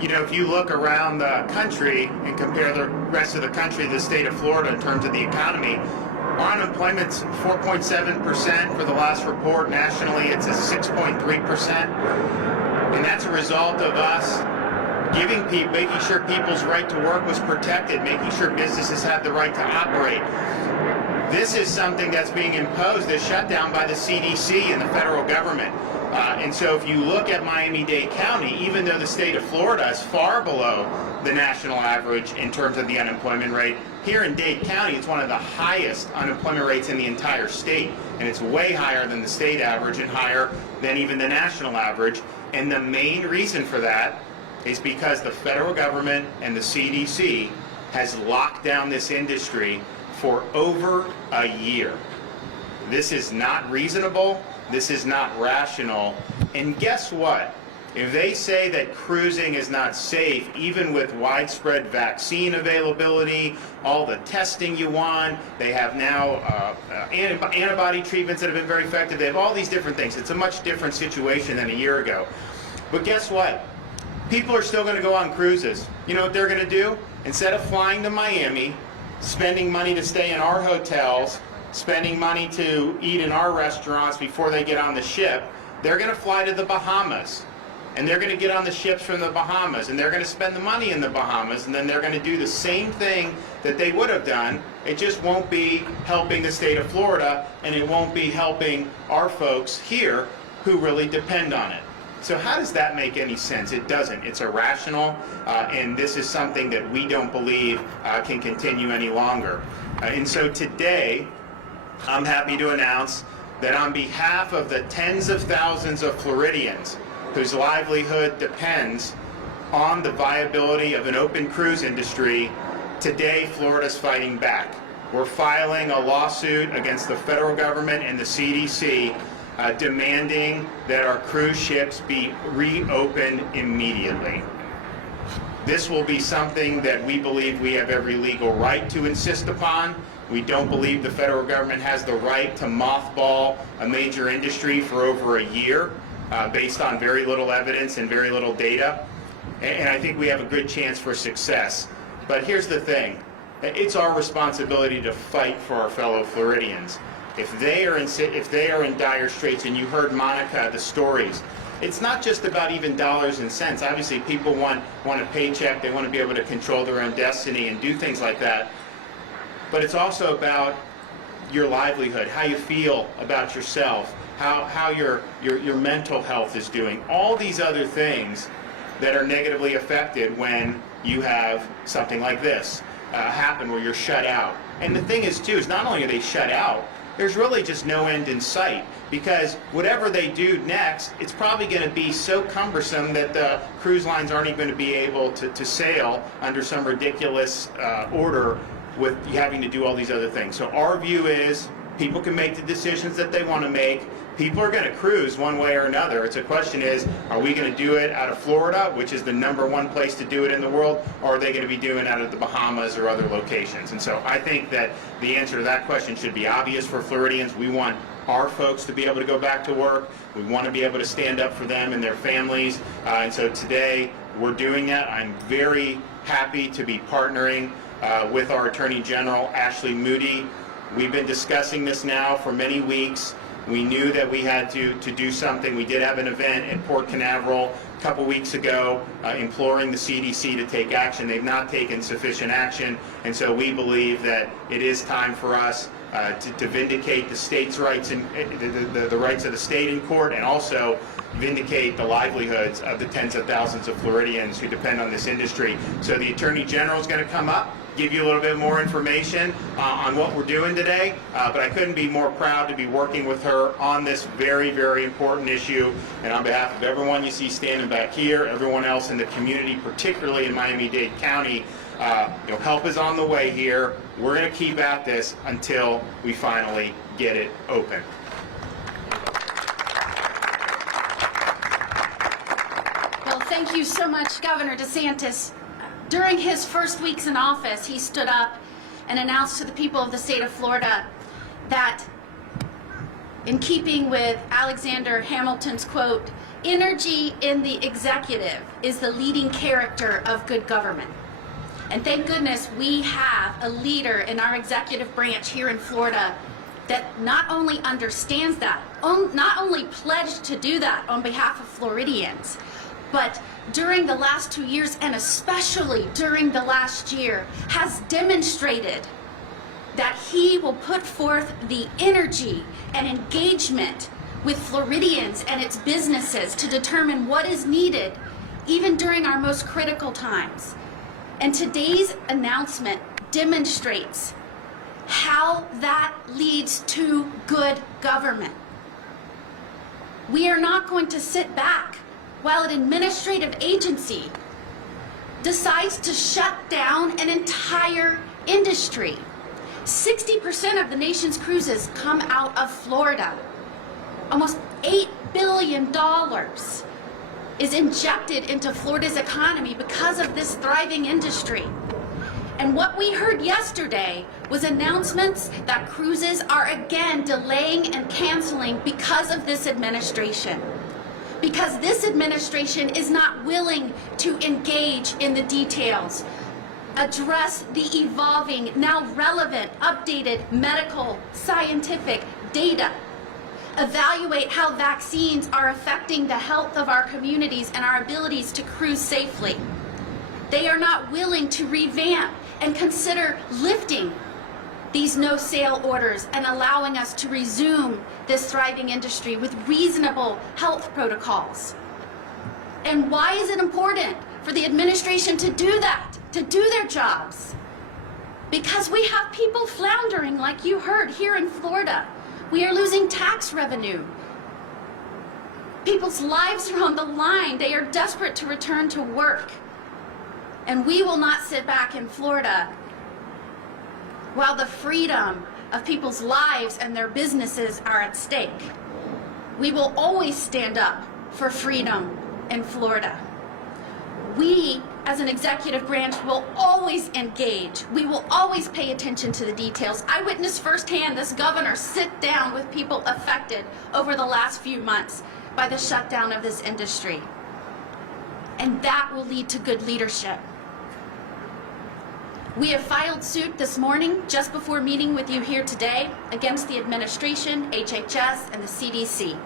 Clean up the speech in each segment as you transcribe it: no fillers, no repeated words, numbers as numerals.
You know, if you look around the country and compare the rest of the country to the state of Florida in terms of the economy, our unemployment's 4.7% for the last report. Nationally, it's a 6.3%. And that's a result of us giving people, making sure people's right to work was protected, making sure businesses had the right to operate. This is something that's being imposed, this shutdown, by the CDC and the federal government. And so if you look at Miami-Dade County, even though the state of Florida is far below the national average in terms of the unemployment rate, here in Dade County, it's one of the highest unemployment rates in the entire state. And it's way higher than the state average and higher than even the national average. And the main reason for that is because the federal government and the CDC has locked down this industry for over a year. This is not reasonable. This is not rational. And guess what? If they say that cruising is not safe, even with widespread vaccine availability, all the testing you want, they have now antibody treatments that have been very effective. They have all these different things. It's a much different situation than a year ago. But guess what? People are still going to go on cruises. You know what they're going to do? Instead of flying to Miami, spending money to stay in our hotels, spending money to eat in our restaurants before they get on the ship, they're going to fly to the Bahamas. And they're going to get on the ships from the Bahamas, and they're going to spend the money in the Bahamas, and then they're going to do the same thing that they would have done. It just won't be helping the state of Florida, and it won't be helping our folks here who really depend on it. So how does that make any sense? It doesn't. It's irrational, and this is something that we don't believe can continue any longer. And so today, I'm happy to announce that on behalf of the tens of thousands of Floridians whose livelihood depends on the viability of an open cruise industry, today Florida's fighting back. We're filing a lawsuit against the federal government and the CDC demanding that our cruise ships be reopened immediately. This will be something that we believe we have every legal right to insist upon. We don't believe the federal government has the right to mothball a major industry for over a year based on very little evidence and very little data. And I think we have a good chance for success. But here's the thing. It's our responsibility to fight for our fellow Floridians. If they are in dire straits, and you heard Monica, the stories, it's not just about even dollars and cents. Obviously, people want a paycheck. They want to be able to control their own destiny and do things like that. But it's also about your livelihood, how you feel about yourself, how your mental health is doing, all these other things that are negatively affected when you have something like this happen where you're shut out. And the thing is, too, is not only are they shut out, there's really just no end in sight, because whatever they do next, it's probably going to be so cumbersome that the cruise lines aren't even going to be able to sail under some ridiculous order with having to do all these other things. So our view is people can make the decisions that they want to make. People are going to cruise one way or another. It's a question is, are we going to do it out of Florida, which is the #1 place to do it in the world, or are they going to be doing it out of the Bahamas or other locations? And so I think that the answer to that question should be obvious for Floridians. We want our folks to be able to go back to work. We want to be able to stand up for them and their families. And so today we're doing that. I'm very happy to be partnering with our Attorney General, Ashley Moody. We've been discussing this now for many weeks. We knew that we had to do something. We did have an event at Port Canaveral a couple weeks ago imploring the CDC to take action. They've not taken sufficient action, and so we believe that it is time for us to vindicate the state's rights and the rights of the state in court, and also vindicate the livelihoods of the tens of thousands of Floridians who depend on this industry. So the Attorney General is going to come up, give you a little bit more information on what we're doing today, but I couldn't be more proud to be working with her on this very, very important issue. And on behalf of everyone you see standing back here, everyone else in the community, particularly in Miami-Dade County, help is on the way here. We're going to keep at this until we finally get it open. Well, thank you so much, Governor DeSantis. During his first weeks in office, he stood up and announced to the people of the state of Florida that, in keeping with Alexander Hamilton's quote, Energy in the executive is the leading character of good government. And thank goodness we have a leader in our executive branch here in Florida that not only understands that, not only pledged to do that on behalf of Floridians, but during the last 2 years, and especially during the last year, has demonstrated that he will put forth the energy and engagement with Floridians and its businesses to determine what is needed, even during our most critical times. And today's announcement demonstrates how that leads to good government. We are not going to sit back while an administrative agency decides to shut down an entire industry. 60% of the nation's cruises come out of Florida. Almost $8 billion is injected into Florida's economy because of this thriving industry. And what we heard yesterday was announcements that cruises are again delaying and canceling because of this administration. Because this administration is not willing to engage in the details, address the evolving, now relevant, updated medical, scientific data, evaluate how vaccines are affecting the health of our communities and our abilities to cruise safely. They are not willing to revamp and consider lifting these no-sail orders and allowing us to resume this thriving industry with reasonable health protocols. And why is it important for the administration to do that, to do their jobs? Because we have people floundering, like you heard, here in Florida. We are losing tax revenue. People's lives are on the line. They are desperate to return to work. And we will not sit back in Florida while the freedom of people's lives and their businesses are at stake. We will always stand up for freedom in Florida. We, as an executive branch, will always engage. We will always pay attention to the details. I witnessed firsthand this governor sit down with people affected over the last few months by the shutdown of this industry. And that will lead to good leadership. We have filed suit this morning, just before meeting with you here today, against the administration, HHS, and the CDC,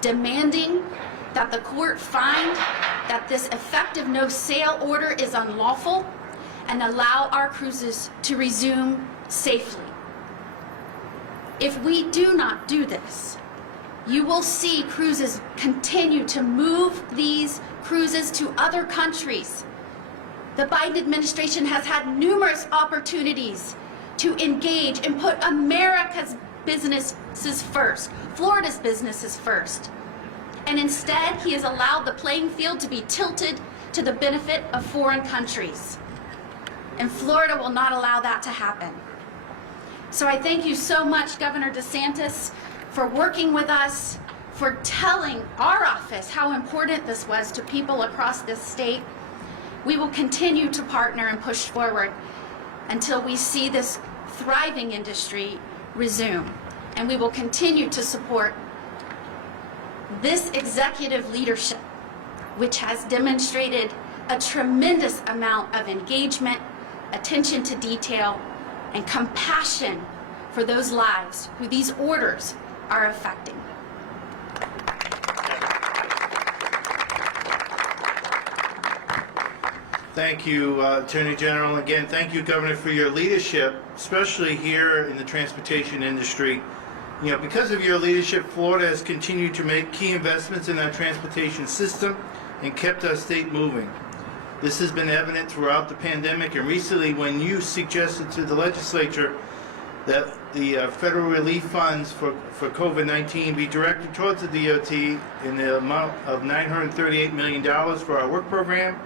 demanding that the court find that this effective no-sail order is unlawful and allow our cruises to resume safely. If we do not do this, you will see cruises continue to move these cruises to other countries. The Biden administration has had numerous opportunities to engage and put America's businesses first, Florida's businesses first. And instead, he has allowed the playing field to be tilted to the benefit of foreign countries. And Florida will not allow that to happen. So I thank you so much, Governor DeSantis, for working with us, for telling our office how important this was to people across this state. We will continue to partner and push forward until we see this thriving industry resume. And we will continue to support this executive leadership, which has demonstrated a tremendous amount of engagement, attention to detail, and compassion for those lives who these orders are affecting. Thank you, Attorney General. Again, thank you, Governor, for your leadership, especially here in the transportation industry. You know, because of your leadership, Florida has continued to make key investments in our transportation system and kept our state moving. This has been evident throughout the pandemic, and recently when you suggested to the legislature that the federal relief funds for COVID-19 be directed towards the DOT in the amount of $938 million for our work program,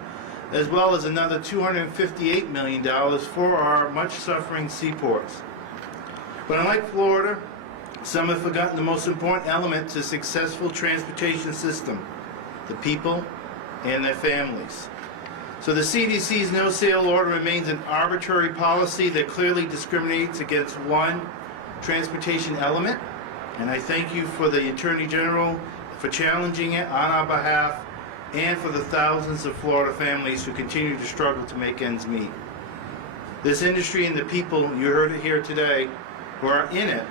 as well as another $258 million for our much-suffering seaports. But unlike Florida, some have forgotten the most important element to a successful transportation system: the people and their families. So the CDC's no-sail order remains an arbitrary policy that clearly discriminates against one transportation element. And I thank you for the Attorney General for challenging it on our behalf, and for the thousands of Florida families who continue to struggle to make ends meet. This industry and the people, you heard it here today, who are in it,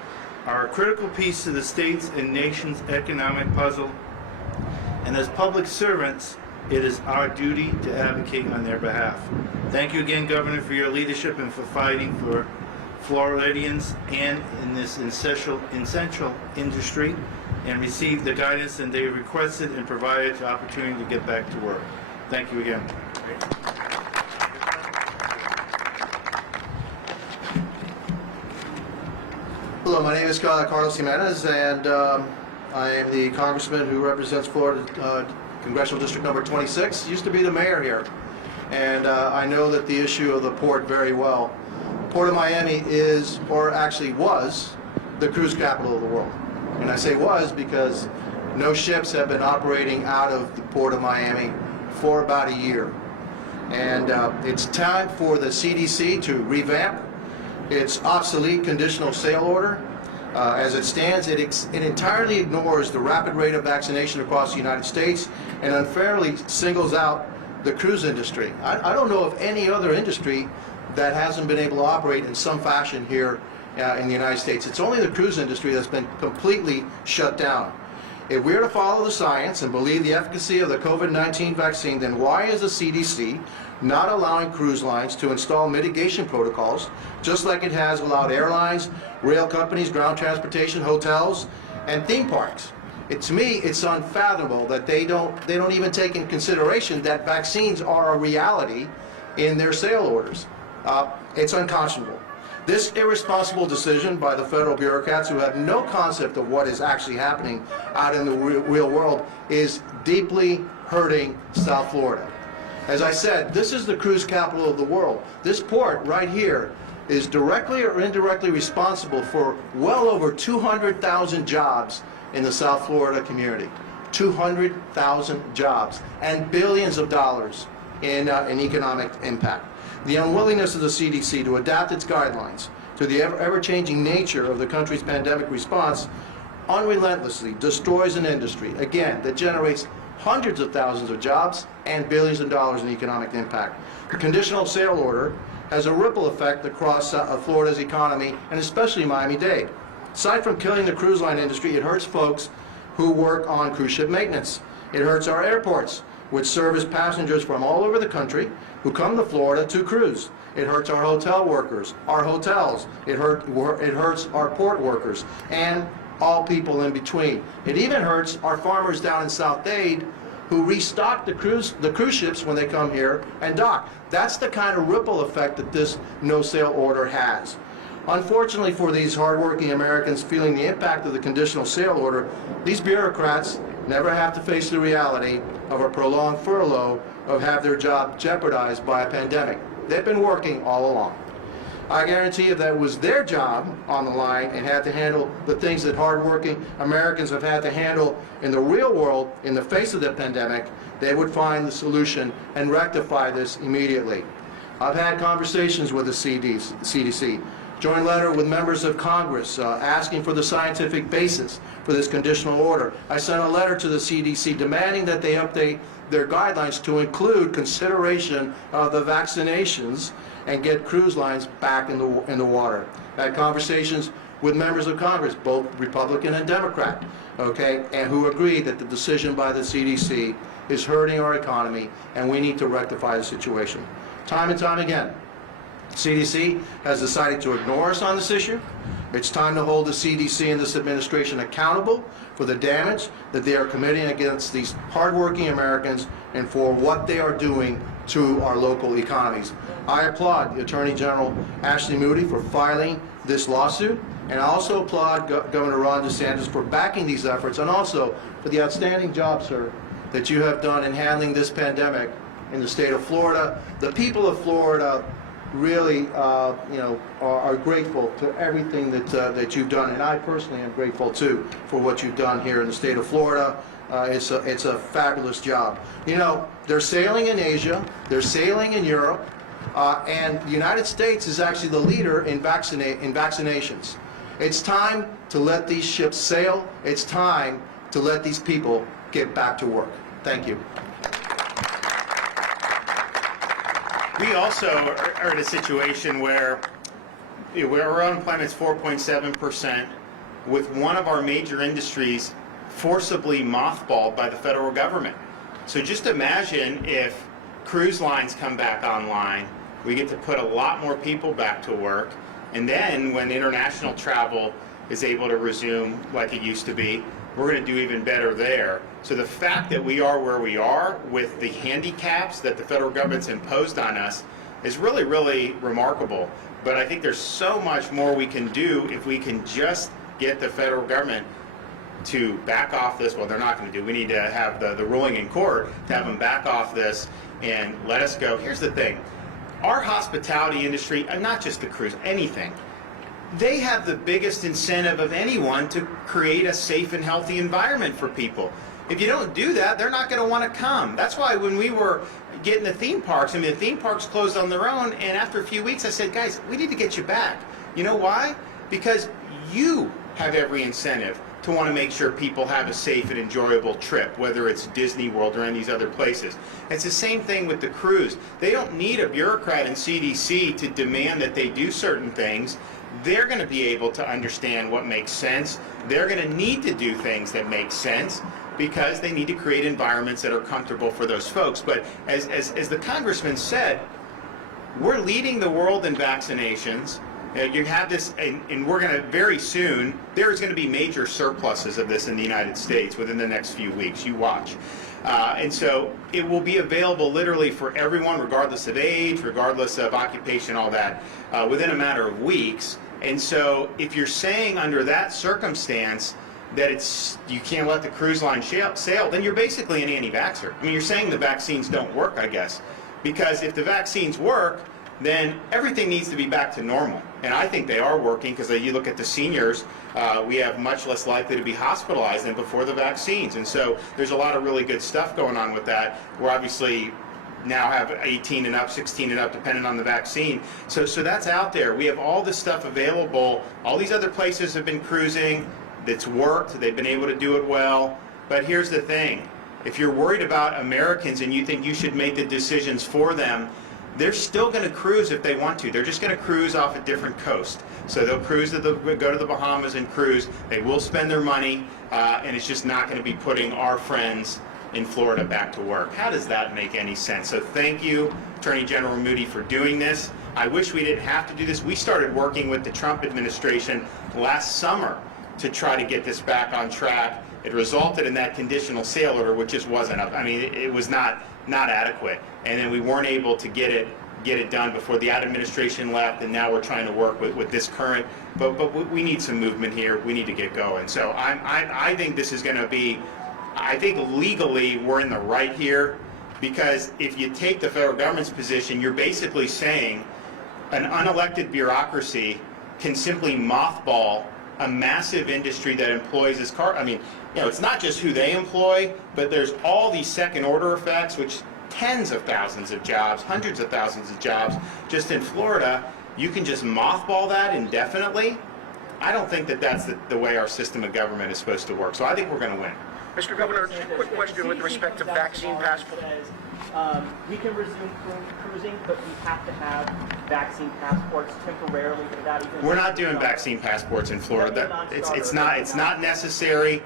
are a critical piece to the state's and nation's economic puzzle, and as public servants, it is our duty to advocate on their behalf. Thank you again, Governor, for your leadership and for fighting for Floridians and in this essential industry, and receive the guidance that they requested and provided the opportunity to get back to work. Thank you again. Hello, my name is Carlos Jimenez, and I am the congressman who represents Florida Congressional District number 26. Used to be the mayor here, and I know that the issue of the port very well. Port of Miami is, or actually was, the cruise capital of the world. And I say was because no ships have been operating out of the Port of Miami for about a year. And it's time for the CDC to revamp its obsolete conditional sale order. As it stands, it entirely ignores the rapid rate of vaccination across the United States and unfairly singles out the cruise industry. I don't know of any other industry that hasn't been able to operate in some fashion here in the United States. It's only the cruise industry that's been completely shut down. If we're to follow the science and believe the efficacy of the COVID-19 vaccine, then why is the CDC not allowing cruise lines to install mitigation protocols, just like it has allowed airlines, rail companies, ground transportation, hotels, and theme parks? To me, it's unfathomable that they don't even take in consideration that vaccines are a reality in their sale orders. It's unconscionable. This irresponsible decision by the federal bureaucrats who have no concept of what is actually happening out in the real world is deeply hurting South Florida. As I said, this is the cruise capital of the world. This port right here is directly or indirectly responsible for well over 200,000 jobs in the South Florida community. 200,000 jobs and billions of dollars in economic impact. The unwillingness of the CDC to adapt its guidelines to the ever-changing nature of the country's pandemic response unrelentlessly destroys an industry, again, that generates hundreds of thousands of jobs and billions of dollars in economic impact. The conditional sale order has a ripple effect across Florida's economy, and especially Miami-Dade. Aside from killing the cruise line industry, it hurts folks who work on cruise ship maintenance. It hurts our airports, which service passengers from all over the country who come to Florida to cruise. It hurts our hotel workers, our hotels. It hurts our port workers, and all people in between. It even hurts our farmers down in South Dade who restock the cruise ships when they come here and dock. That's the kind of ripple effect that this no-sale order has. Unfortunately for these hardworking Americans feeling the impact of the conditional sale order, these bureaucrats never have to face the reality of a prolonged furlough or have their job jeopardized by a pandemic. They've been working all along. I guarantee if that was their job on the line and had to handle the things that hardworking Americans have had to handle in the real world in the face of the pandemic, they would find the solution and rectify this immediately. I've had conversations with the CDC, joint letter with members of Congress asking for the scientific basis for this conditional order. I sent a letter to the CDC demanding that they update their guidelines to include consideration of the vaccinations and get cruise lines back in the water. I had conversations with members of Congress, both Republican and Democrat, okay, and who agreed that the decision by the CDC is hurting our economy and we need to rectify the situation. Time and time again, CDC has decided to ignore us on this issue. It's time to hold the CDC and this administration accountable for the damage that they are committing against these hardworking Americans and for what they are doing to our local economies. I applaud the Attorney General Ashley Moody for filing this lawsuit, and I also applaud Governor Ron DeSantis for backing these efforts, and also for the outstanding job, sir, that you have done in handling this pandemic in the state of Florida. The people of Florida really, are grateful to everything that you've done, and I personally am grateful too for what you've done here in the state of Florida. It's a fabulous job. You know, they're sailing in Asia, they're sailing in Europe, and the United States is actually the leader in vaccinations. It's time to let these ships sail. It's time to let these people get back to work. Thank you. We also are in a situation where our unemployment is 4.7%, with one of our major industries forcibly mothballed by the federal government. So just imagine if cruise lines come back online, we get to put a lot more people back to work, and then when international travel is able to resume like it used to be, we're going to do even better there. So the fact that we are where we are with the handicaps that the federal government's imposed on us is really, really remarkable. But I think there's so much more we can do if we can just get the federal government to back off this. Well, they're not going to do. We need to have the ruling in court to have them back off this and let us go. Here's the thing. Our hospitality industry, and not just the cruise, anything, they have the biggest incentive of anyone to create a safe and healthy environment for people. If you don't do that, they're not going to want to come. That's why when we were getting the theme parks, the theme parks closed on their own, and after a few weeks I said, guys, we need to get you back. You know why? Because you have every incentive to want to make sure people have a safe and enjoyable trip, whether it's Disney World or any of these other places. It's the same thing with the cruise. They don't need a bureaucrat in CDC to demand that they do certain things. They're going to be able to understand what makes sense. They're going to need to do things that make sense because they need to create environments that are comfortable for those folks. But as the Congressman said, we're leading the world in vaccinations. You have this, and we're going to very soon, there's going to be major surpluses of this in the United States within the next few weeks. You watch. And so it will be available literally for everyone, regardless of age, regardless of occupation, all that, within a matter of weeks. And so if you're saying under that circumstance that you can't let the cruise line sail, then you're basically an anti-vaxxer. I mean, you're saying the vaccines don't work, I guess. Because if the vaccines work, then everything needs to be back to normal. And I think they are working, because you look at the seniors, we have much less likely to be hospitalized than before the vaccines. And so there's a lot of really good stuff going on with that. We're obviously now have 18 and up, 16 and up, depending on the vaccine. So that's out there. We have all this stuff available. All these other places have been cruising. It's worked. They've been able to do it well. But here's the thing. If you're worried about Americans and you think you should make the decisions for them, they're still going to cruise if they want to. They're just going to cruise off a different coast. So they'll cruise go to the Bahamas and cruise. They will spend their money, and it's just not going to be putting our friends in Florida back to work. How does that make any sense? So thank you, Attorney General Moody, for doing this. I wish we didn't have to do this. We started working with the Trump administration last summer to try to get this back on track. It resulted in that conditional sale order, which just wasn't up. I mean, it was not adequate. And then we weren't able to get it done before the administration left, and now we're trying to work with this current. But we need some movement here. We need to get going. So I think this is going to be, I think legally we're in the right here, because if you take the federal government's position, you're basically saying an unelected bureaucracy can simply mothball a massive industry that employs this I mean, it's not just who they employ, but there's all these second order effects, which tens of thousands of jobs, hundreds of thousands of jobs just in Florida. You can just mothball that indefinitely. I don't think that's the way our system of government is supposed to work. So I think we're going to win. Mr. Governor, quick question with respect to vaccine passports. We can resume cruising, but we have to have vaccine passports temporarily without even. We're not doing vaccine passports in Florida. It's not necessary.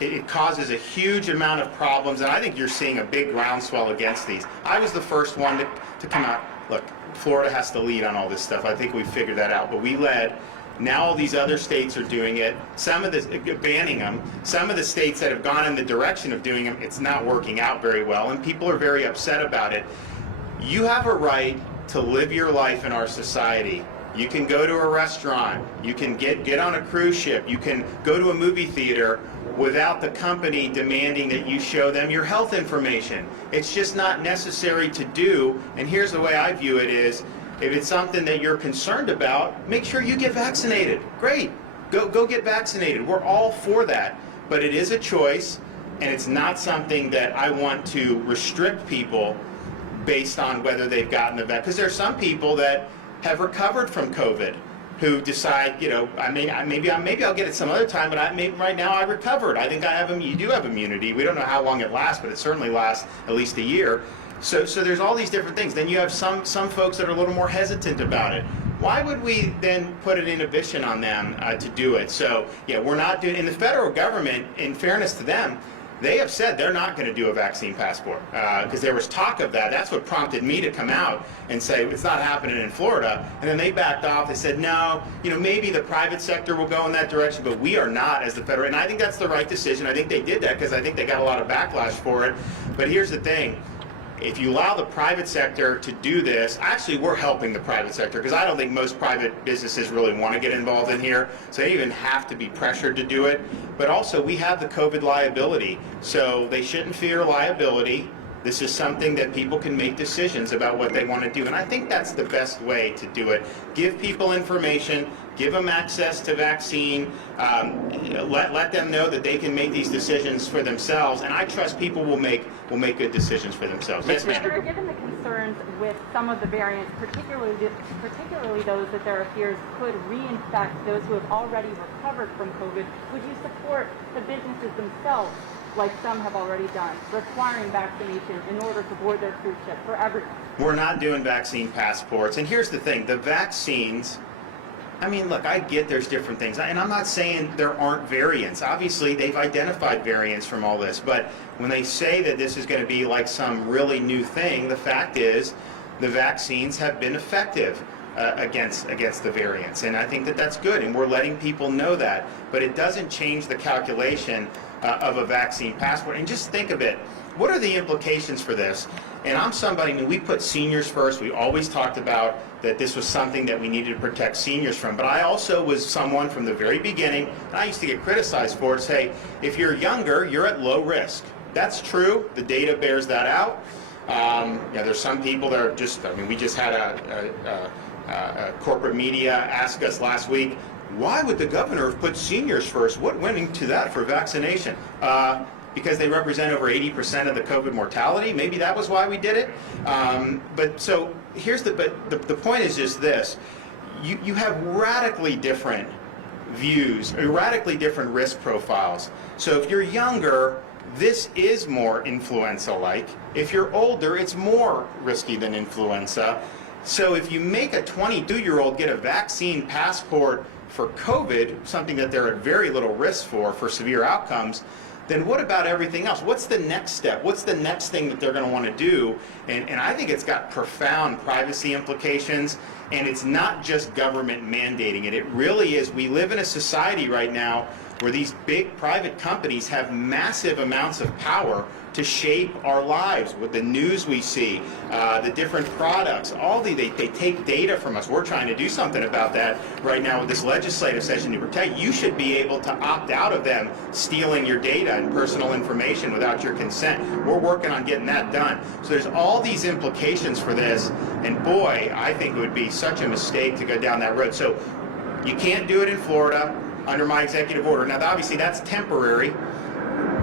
It causes a huge amount of problems, and I think you're seeing a big groundswell against these. I was the first one to come out. Look, Florida has to lead on all this stuff. I think we figured that out, but we led. Now all these other states are doing it. Some of the banning them. Some of the states that have gone in the direction of doing them, it's not working out very well, and people are very upset about it. You have a right to live your life in our society. You can go to a restaurant. You can get on a cruise ship. You can go to a movie theater without the company demanding that you show them your health information. It's just not necessary to do. And here's the way I view it is, if it's something that you're concerned about, make sure you get vaccinated. Great. Go get vaccinated. We're all for that. But it is a choice, and it's not something that I want to restrict people based on whether they've gotten the vaccine. Because there are some people that have recovered from COVID, who decide, maybe I'll get it some other time, but right now I recovered. I think you do have immunity. We don't know how long it lasts, but it certainly lasts at least a year. So there's all these different things. Then you have some folks that are a little more hesitant about it. Why would we then put an inhibition on them to do it? So yeah, we're not doing. In the federal government, in fairness to them, they have said they're not going to do a vaccine passport because there was talk of that. That's what prompted me to come out and say it's not happening in Florida. And then they backed off. They said, no, maybe the private sector will go in that direction, but we are not as the federal. And I think that's the right decision. I think they did that because I think they got a lot of backlash for it. But here's the thing. If you allow the private sector to do this, actually we're helping the private sector because I don't think most private businesses really want to get involved in here, so they even have to be pressured to do it. But also we have the COVID liability, so they shouldn't fear liability. This is something that people can make decisions about what they want to do, and I think that's the best way to do it. Give people information, give them access to vaccine, let them know that they can make these decisions for themselves, and I trust people will make good decisions for themselves. Yes, ma'am. Senator, given the concerns with some of the variants, particularly those that there are fears could reinfect those who have already recovered from COVID, would you support the businesses themselves, like some have already done, requiring vaccination in order to board their cruise ship for everyone? We're not doing vaccine passports. And here's the thing, the vaccines, look, I get there's different things. And I'm not saying there aren't variants. Obviously, they've identified variants from all this. But when they say that this is going to be like some really new thing, the fact is the vaccines have been effective against the variants. And I think that that's good. And we're letting people know that. But it doesn't change the calculation of a vaccine passport. And just think of it. What are the implications for this? And I'm somebody, we put seniors first. We always talked about that this was something that we needed to protect seniors from. But I also was someone from the very beginning, and I used to get criticized for it, say, if you're younger, you're at low risk. That's true. The data bears that out. There's some people that are just, we just had a corporate media ask us last week, why would the governor have put seniors first? What went into that for vaccination? Because they represent over 80% of the COVID mortality. Maybe that was why we did it. But the point is just this. You have radically different views, radically different risk profiles. So if you're younger, this is more influenza-like. If you're older, it's more risky than influenza. So if you make a 22-year-old get a vaccine passport for COVID, something that they're at very little risk for severe outcomes, then what about everything else? What's the next step? What's the next thing that they're going to want to do? And I think it's got profound privacy implications, and it's not just government mandating it. It really is. We live in a society right now where these big private companies have massive amounts of power to shape our lives with the news we see, the different products, they take data from us. We're trying to do something about that right now with this legislative session to protect. You should be able to opt out of them stealing your data and personal information without your consent. We're working on getting that done. So there's all these implications for this, and boy, I think it would be such a mistake to go down that road. So you can't do it in Florida under my executive order. Now, obviously, that's temporary.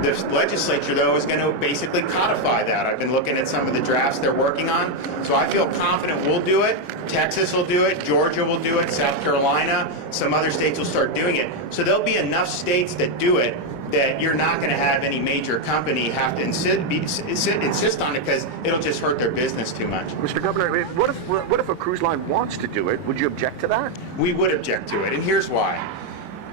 The legislature, though, is going to basically codify that. I've been looking at some of the drafts they're working on, so I feel confident we'll do it. Texas will do it. Georgia will do it. South Carolina. Some other states will start doing it. So there'll be enough states that do it that you're not going to have any major company have to insist on it because it'll just hurt their business too much. Mr. Governor, what if a cruise line wants to do it? Would you object to that? We would object to it, and here's why.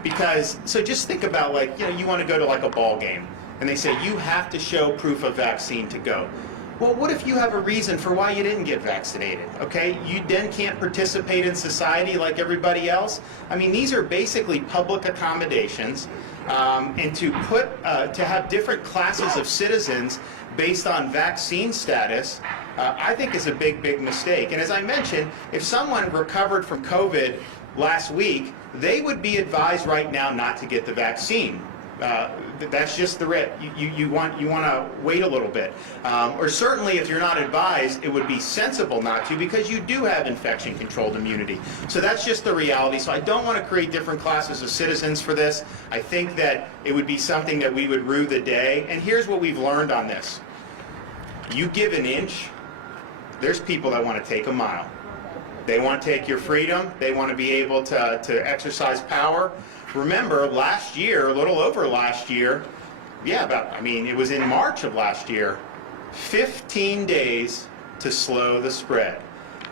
Because, so just think about you want to go to a ball game, and they say you have to show proof of vaccine to go. Well, what if you have a reason for why you didn't get vaccinated, okay? You then can't participate in society like everybody else? These are basically public accommodations, and to have different classes of citizens based on vaccine status, I think is a big, big mistake. And as I mentioned, if someone recovered from COVID last week, they would be advised right now not to get the vaccine. That's just the risk. You want to wait a little bit, or certainly if you're not advised, it would be sensible not to because you do have infection-controlled immunity. So that's just the reality. So I don't want to create different classes of citizens for this. I think that it would be something that we would rue the day. And here's what we've learned on this: you give an inch, there's people that want to take a mile. They want to take your freedom. They want to be able to exercise power. Remember, last year, a little over last year, it was in March of last year, 15 days to slow the spread.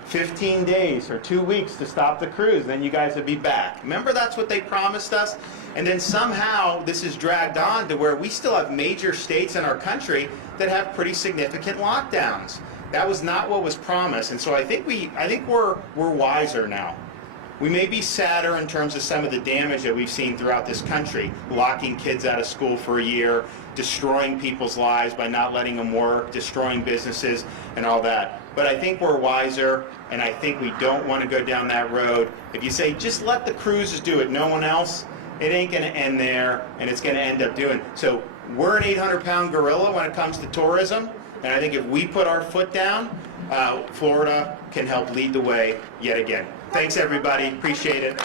15 days or 2 weeks to stop the cruise, then you guys would be back. Remember, that's what they promised us? And then somehow this is dragged on to where we still have major states in our country that have pretty significant lockdowns. That was not what was promised, and so I think we're wiser now. We may be sadder in terms of some of the damage that we've seen throughout this country, locking kids out of school for a year, destroying people's lives by not letting them work, destroying businesses and all that. But I think we're wiser, and I think we don't want to go down that road. If you say, just let the cruises do it, no one else, it ain't going to end there, and it's going to end up doing. So we're an 800-pound gorilla when it comes to tourism, and I think if we put our foot down, Florida can help lead the way yet again. Thanks, everybody. Appreciate it.